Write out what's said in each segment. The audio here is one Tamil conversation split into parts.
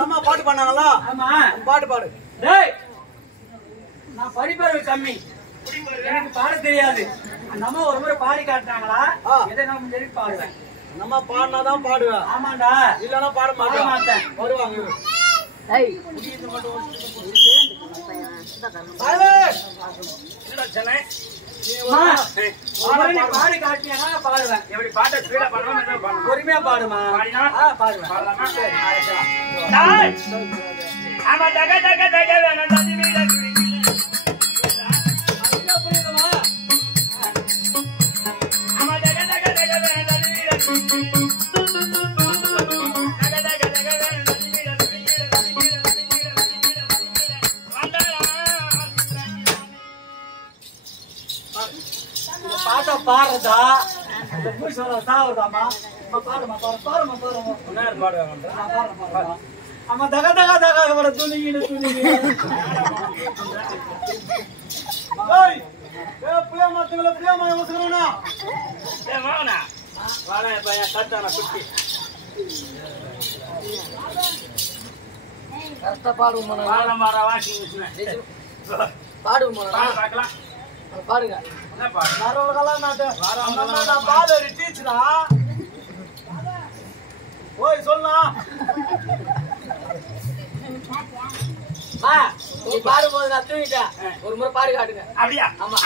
நம்ம பாட்டு பண்ணாங்களா? ஆமா பாட்டு பாடு. டேய் நான் படிப்பறிவு கம்மி, எனக்கு பாட தெரியாது. நம்ம ஒரு முறை பாடி காட்டினாங்களா எதை நம்ம சொல்லி பாடுவேன். நம்ம பாடினாதான் பாடுவேன். ஆமாண்டா, இல்லன்னா பாட மாட்டேன். வருவாங்க பாடி காட்டினா பாடுவேன். எப்படி பாட்ட ஸ்பீடா பாடுவேன், பொறுமையா பாடுமா? பாடுவேன். பாட்ட பாடுறதா சாவுதாமா? பாடுமா பாருமா பாடுவாங்க. ஆமா தக தக தக வர துணிகிடு புளியா மாத்துங்களா? புளியா மாசுகிறோம்னா பாடுங்க. பாடு டீச்சரா ஓய் சொல்லலாம். பாடும்போது நான் தூங்கிட்டேன். ஒரு முறை பாடி காட்டுங்க. அப்படியா? ஆமா.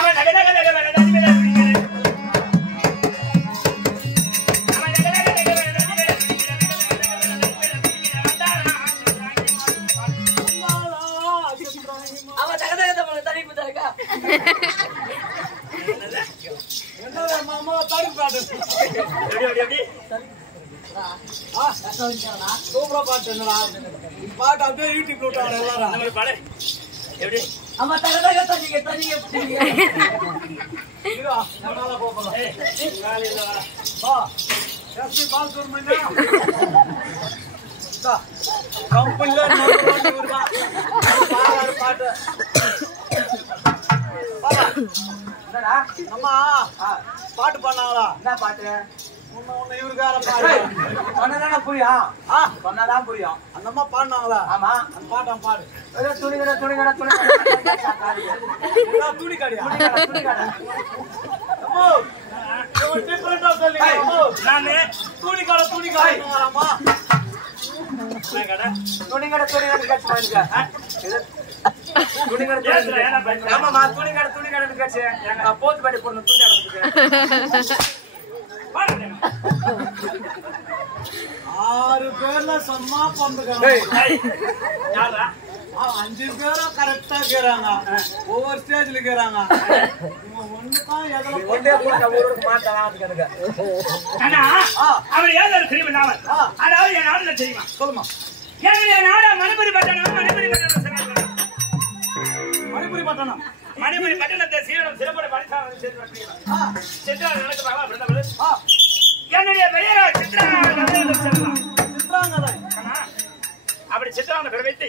பாட்டு அப்படியே யூடியூப் போட்டாங்க எல்லாரும். பாடு எப்படி ஆமா தகதக தண்ணிங்க தண்ணிங்க இருவா நம்மால போகலாம் வா எஸ்பி பால்சுப்ரமணியா டா கம்பெனில நம்பர் 1 இவர்தான் பாரு பாட்டு வா என்னடா அம்மா பாட்டு பண்ணாங்களா என்ன பாட்டு ஒண்ணு இவருக்கார பாரு சொன்னதானே புரியும் சொன்னதான் புரியும் அந்த அம்மா பாடினாங்களா ஆமா அந்த பாட்டம் பாடு துணிகடை துணி கடையா துணிகடை அம்மா இவன் டிஃபரண்டா சொல்லி அம்மா நானே துணி கடை அம்மா துணிகடை கட்சி வாங்க துணிகடை ஆமாமா துணிகடை கட்சி எங்க போத்து பாடி போடணும் துணி நடந்துருக்கு 6 பேர்ல சம்மா பண்றாங்க 5 பேரும் கரெக்டா இருக்கிறாங்க ஒவ்வொரு ஸ்டேஜ்ல இருக்கிறாங்க ஒண்ணுதான் எதுல ஒன்றே கூட ஊருக்கு மாட்டலாம் அதுக்கு அண்ணா அவர் ஏதோ தெரியுமா நாவல் அதாவது என் நாடுல தெரியுமா சொல்லுமா எங்களுடைய நாடா மணிபுரி பட்டணம் மணிபுரி பட்டணத்தை சீரம் சிறப்போட பரிசாரம் சென்று நடக்க என்னுடைய பெயரோ சித்ராங்கதை அப்படி சித்ராங்க பிறவைத்து